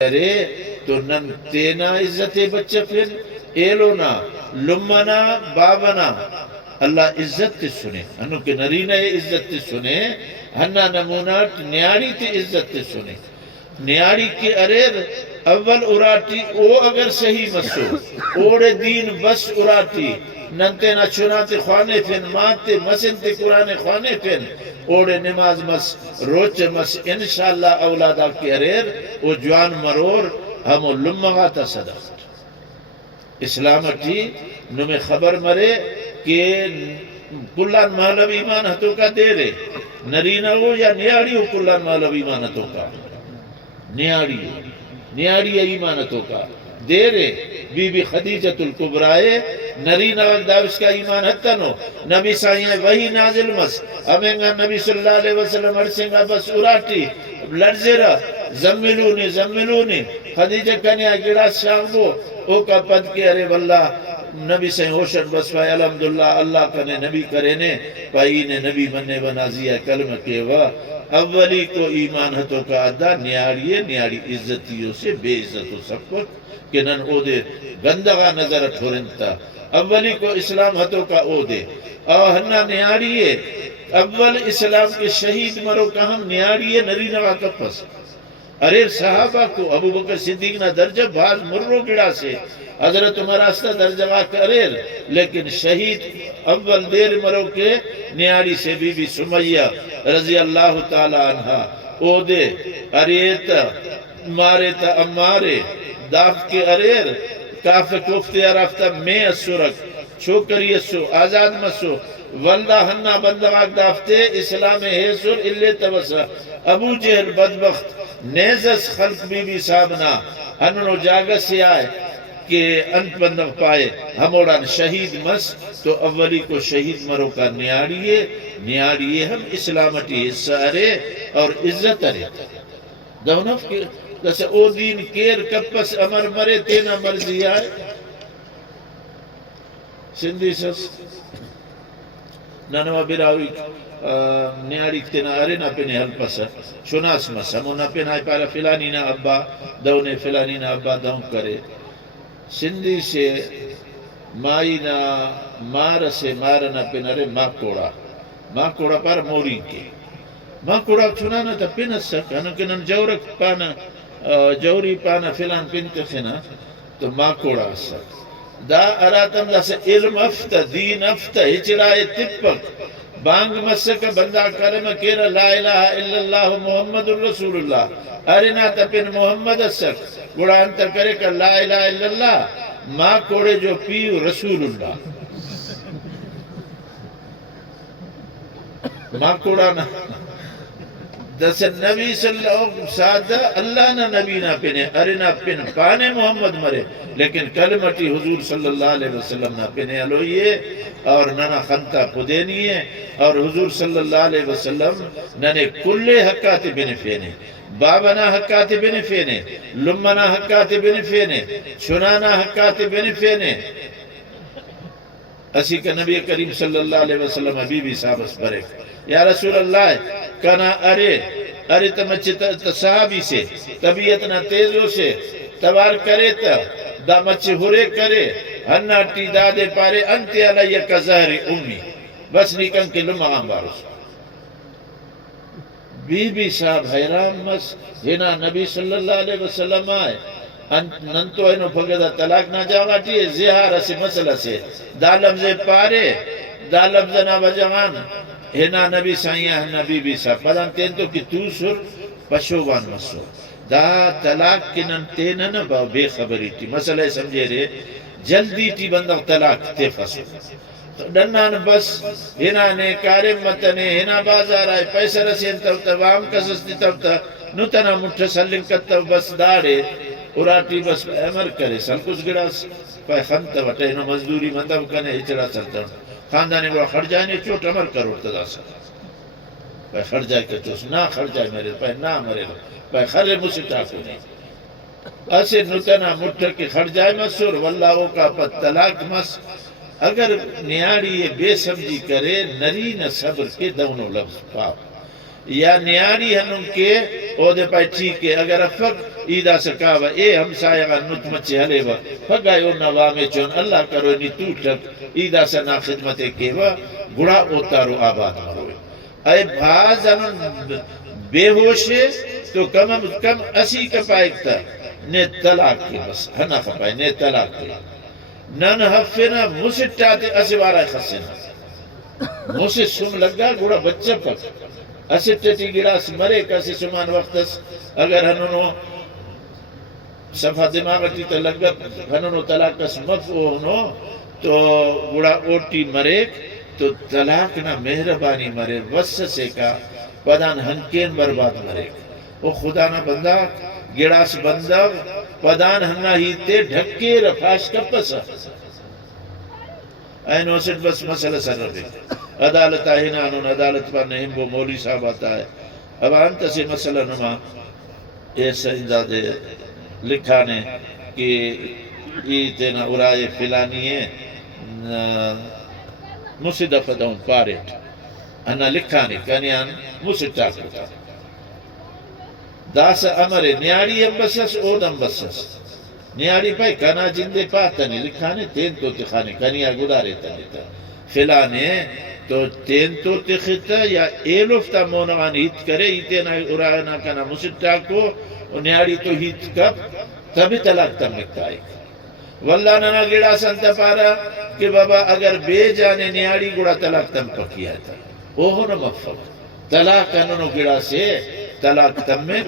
ارے تو نن تینا عزت بچہ پھر ایلونا لمنا بابنا اللہ عزت تے سنے انو کہ نرینا عزت تے سنے ہنہ نمونات نیاری تے عزت تے سنے نیاری کی اریر اول اراتی او اگر صحیح مسو اوڑے دین بس اراتی ننتے نہ چناتے خوانے پھن مانتے مسنتے قرآن خوانے پھن اوڑے نماز مس روچ مس انشاءاللہ اولادا کی اریر او جوان مرور ہمو لمغا تا صدقت اسلامتی نمیں خبر مرے کہ کلان مالو ایمان ہتو کا دے رے نرینا ہو یا نیاری ہو کلان مالو ایمان ہتو کا نیاری ایمان ہتو کا دے رے بی بی خدیجت الکبرائے نرینا وقت داوش کا ایمان ہتنو نبی سائیں وہی نازل مس ہمیں نبی صلی اللہ علیہ وسلم ارسنگا بس اراتی لڑزیرہ زملونی خدیجہ کنیا گڑا شانگو او کا پد کے ارے واللہ نبی سے ہوشن بس پائے الحمدللہ اللہ کنے نبی کرینے پائی نے نبی مننے بنازیہ کلمہ کے وا اولی کو ایمان ہتو کا ادا نیاری عزتیوں سے بے عزت ہو سب وقت کہ نن او دے گندگا نظر ٹھورنتا اولی کو اسلام ہتو کا او دے او ہنہ نیاریے اول اسلام کے شہید مرو کا ہم نیاریے نرینہ کپس ارے صحابہ کو ابو بکر صدیق نہ درجہ بعض مرو گڑا سے حضرت عمر آستہ درجہ کریر لیکن شہید اول دیر مرو کے نیاری سے بی بی سمیہ رضی اللہ تعالی عنہ او دے اریتا مارے تا امارے داف کے اریر کاف کفتے عرفتہ میں اسورک چھوکری اسو آزاد مسو واللہ ہنہ بندواک دافتے اسلام حیثر اللہ توسہ ابو جہل بدبخت نیزس خلق بی بی صاحبنا ہنو جاگہ سے آئے کہ انت بندق پائے ہموڑان شہید مس تو اولی کو شہید مرو کا نیاریے ہم اسلامتی حصہ ارے اور عزت ارے دونف کے جیسے او دین کیر کپس امر مرے تینا مرضی آئے سندھی سس ننوہ براوی نیاری تینا ارے نا پینے حل پسا شناس مس ہمو نا پینا پارا فلانی نا ابا دونے فلانی نا ابا دون کرے سندھی سے مائی نا مار سے مارنا پینرے ماں کوڑا پر موری کے ماں کوڑا چنانا تا پینس سک انکنن جورک پانا جوری پانا فلان پینتے فینا تو ماں کوڑا سک دا اراتم دا سے علم افتا دین افتا ہچرائے تپک بانگ مسک بندہ کلمہ کیرا لا الہ الا اللہ محمد الرسول اللہ ارنا تا پین محمد سک گوڑا انتا کرے کہ لا الہ الا اللہ ماں کوڑے جو پیو رسول اللہ ماں کوڑا نا دس نبی صلی اللہ علیہ وسلم سادہ اللہ نا نبی نا پینے ارنا پین پانے محمد مرے لیکن کلمتی حضور صلی اللہ علیہ وسلم نا پینے علوئیے اور ننا خنطہ خودینیے اور حضور صلی اللہ علیہ وسلم ننے کلے حقات بن فینے بابنا حقات بن فینے لمنا حقات بن فینے چنانا حقات بن فینے اسی کا نبی کریم صلی اللہ علیہ وسلم حبیبی صاحب اس برے یا رسول اللہ کنا ارے تمچے صحابی سے طبیعت نہ تیزوں سے توار کرے تا دا مچے ہرے کرے ہنہ ٹی دادے پارے انتے علیہ کا زہر امی بس نکن کے لمحہ بارس بی بی صاحب حیران مس ہنا نبی صلی اللہ علیہ وسلم آئے ننتو اینو پھگدہ طلاق نہ جاگاتی ہے زہار سے مسئلہ سے دا لفظ پارے دا لفظ نہ بجوان ہنا نبی سائیہ نبی بی صاحب پدان تین تو کہ تو سر پشوبان مسو دا طلاق کی نن تینن با بے خبری تھی مسئلہ سمجھے رہے جلدی تی بندہ طلاق تے فسو ڈنان بس ہنا نے کارم متنے ہنا بازار آئے پیسہ رسین تلتا وام کسستی تلتا نتنا مٹھ سلنگ کتا بس داڑے اراتی بس امر کرے سل کچھ گڑاس پائے خمتا وٹا انہوں مزدوری مطلب کنے اچرا چلتا خاندانے بڑا خرجائنے چوٹ امر کرو ارتدا سا پائے خرجائے کہ چوس نا خرجائے میرے پائے نا مرے پائے خرے مجھے ٹاکو نہیں اسے نتنا مٹھ کی خرجائے مسور واللہ کا پت طلاق مس اگر نیاری بے سمجھی کرے نرین صبر کے دونوں لفظ پاپ یا نیاری ہنوں کے او دے پائے ٹھیک ہے اگر افق ایدہ سکاوا اے ہم سائیغا نت مچے حلے با پھگائی او نوامے چون اللہ کرو نی توٹک ایدہ سنا خدمتے کے با گڑا اوتارو آباد مروے اے بھاز انہوں بے ہوشے تو کم اسی کا پائک تا نے طلاق کے بس ہنا خپائے نے طلاق کے نن حفینا مسٹاتے اسوارا خسینا مسٹ سم لگا گوڑا بچہ پک اسٹٹی گراس مرے کسی سمان وقتس اگر ہنونو صفحہ دماغتی تا لگا ہنونو طلاق کس مفعونو تو گوڑا اوٹی مرے تو طلاق نہ مہربانی مرے وسسے کا پدان ہنکین برباد مرے او خدا نہ بندہ گراس بندہ پدان ہننا ہی تے ڈھکے رفاش کپسا اینو سٹ بس مسئلہ سر ربے عدالت آہینا انہوں عدالت پر نہیں وہ مولی صاحب آتا ہے اب انت سے مسئلہ نما ایسا اندازے لکھانے کہ ایتنا ارائے فلانی ہے مسجد فدہم پاریٹ انہا لکھانے کنیان مسجد ٹاکتا داس امرے نیاری امبسس اود امبسس نیاری پائے کنا جندے پاتنی لکھانے تین تو تخانے کنیا گدارے تنیتا فلانے تو تین تو تختا یا ایلوفتا مونوان ہیت کرے ایتنا ارانا کنا مسٹا کو نیاری تو ہیت کب تبھی طلاق تم لکھتا ہے واللہ ننا گڑا سنتا پارا کہ بابا اگر بے جانے نیاری گڑا طلاق تم پکیا تھا اوہ نہ مفق طلاق انہوں گڑا سے طلاق تم میں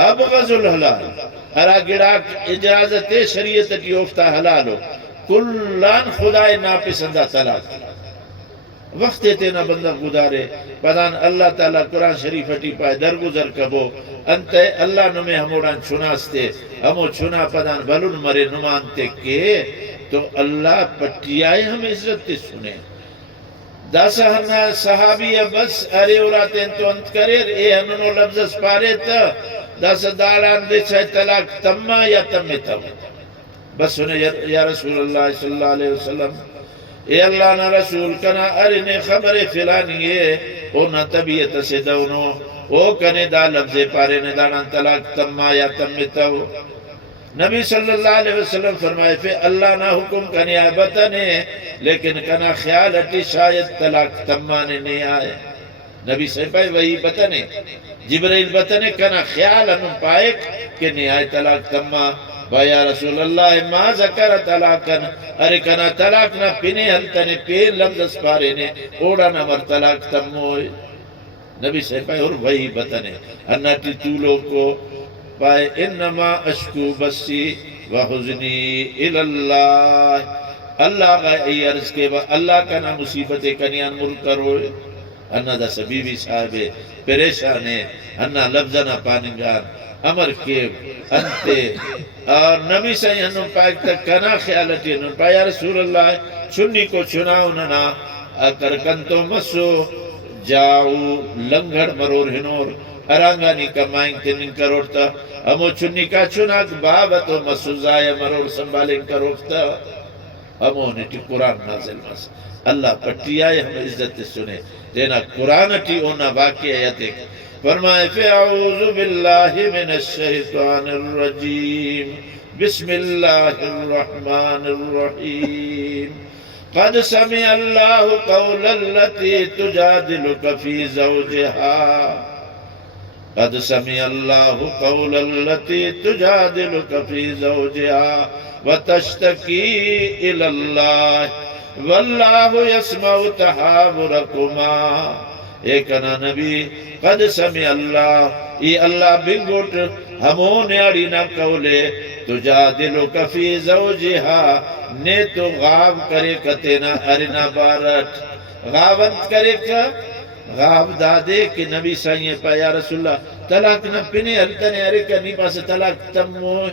ابغض الحلال ارا گڑا اجازت شریعت کی افتا حلالو کلان خدای ناپسندہ طلاق وقت تینا بندہ گدارے پدان اللہ تعالیٰ قرآن شریف ہٹی پائے درگزر کبو انت اللہ نمیں ہموڑان چھناستے ہمو چھنا پدان بلن مرے نمانتے کے تو اللہ پٹیائے ہم عزت تے سنے داسا ہننا صحابی بس ارے اوراتیں تو انت کرے اے ہننو لفظ اس پارے تا داسا داران دے چھے طلاق تمہ یا تمہ تم بس سنے یا رسول اللہ صلی اللہ علیہ وسلم اے اللہ نا رسول کنا ارنے خبر فلانی ہے او نا طبیعت سے دونو او کنے دا لفظ پارے نے داران طلاق تمہ یا تمہ تم نبی صلی اللہ علیہ وسلم فرمائے پھر اللہ نہ حکم کنی آئے بتنے لیکن کنا خیال ہٹی شاید طلاق تمانے نہیں آئے نبی سے پائے وہی بتنے جبرائیل بتنے کنا خیال ہم پائے کہ نہیں آئے طلاق تمہ یا رسول اللہ ما ذکر طلاقن ارے کنا طلاق نہ پینے ہلتنے پیر لفظ اس پارے نے اوڑا نمر طلاق تم ہوئے نبی سے پائے اور وہی بتنے انہا تی طولوں کو پائے انما اشکو بسی وحزنی الاللہ اللہ کا ای عرض کے با اللہ کا نا مصیبت کنیان ملک کروئے انہا دا سبیبی صاحبے پریشانے انہا لفظنا پاننگان امر کے انتے اور نبی صلی اللہ علیہ وسلم پاک تک کنا خیالتی انہوں پایا یا رسول اللہ چھنی کو چھناؤننا اکر کنتو مسو جاؤ لنگھڑ مرور ہنور ارانگانی کمائیں تنین کروڑتا ہمو چھنی کا چھناک بابتو مسو زائے مرور سنبھالیں کروڑتا ہمو نیٹی قرآن نازل مس اللہ پٹی آئے ہم عزت سنے دینا قرآن ٹی اونا باقی آیت ایک فرمائے فَأَعُوذُ بِاللَّهِ مِنَ الشَّيْطَانِ الرَّجِيمِ بسم اللہ الرحمن الرحیم قد سمع اللہ قول التي تجادلك في زوجها قد سمع الله قول التي تجادلك في زوجها وتشتكي إلى الله والله يسمع تحاوركما ایک انا نبی قد سمع اللہ ای اللہ بنگوٹ ہمون یاری نہ کولے تجادلك في زوجها نے تو غاب کرے کتنا ارنا بارت غابت کرے کا غاب دادے کہ نبی سائیں پا یا رسول اللہ طلاق نہ پنے ہلتنے ارے کا نہیں پاس طلاق تموئے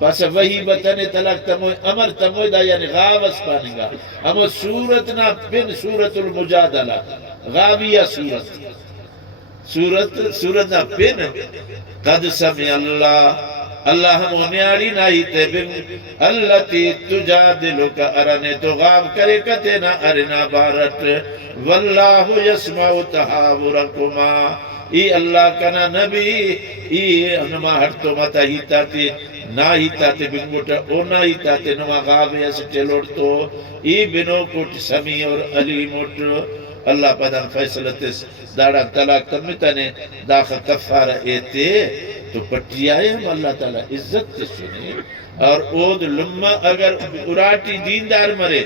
پاس وہی بتنے طلاق تموئے امر تموئے دا یعنی غاب اس پانے گا اما سورت نہ پن سورت المجادلہ غابیہ سورت نہ پن قد سمع اللہ اللہ ہم نیاری نائی تے بن اللہ تی تجادلو کا ارنے تو غاب کرے کتے نا ارنا بارت واللہ یسمع تحاورکما ای اللہ کنا نبی ای نما ہٹتو متا ہیتاتے نا ہیتاتے بنگوٹا او نا ہیتاتے نما غابے اس چلوڑتو ای بنو کٹ سمیع اور علیموٹ اللہ پدن فیصلتس داڑا طلاق تمتنے داخل کفارہ ایتے تو پٹی آئے ہم اللہ تعالیٰ عزت تے سنے اور اود لمہ اگر اراٹی دیندار مرے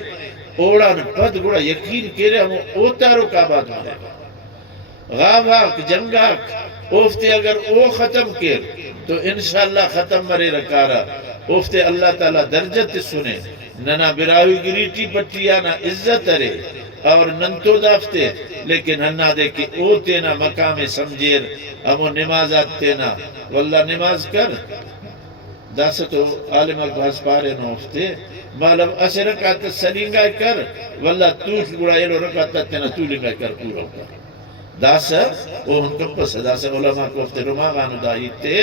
اوڑا نا پد گوڑا یقین کرے ہم اوتارو کعبات مرے غاباک جنگاک اوفتے اگر او ختم کر تو انشاءاللہ ختم مرے رکارا اوفتے اللہ تعالیٰ درجت سنے ننا براوی گریٹی پٹیانا عزت رے اور ننتو دافتے لیکن ہنہ دے کہ او تینا مقام سمجھیر ہمو نمازات تینا واللہ نماز کر داستو عالم اکباس پارے نوفتے مالب اسے رکعت سلینگا کر واللہ توش گڑا ایلو رکعت تینا تولنگا کر پورا کر داسا وہ ہن کپس داسا علماء کو افتے رماغانو دائیتے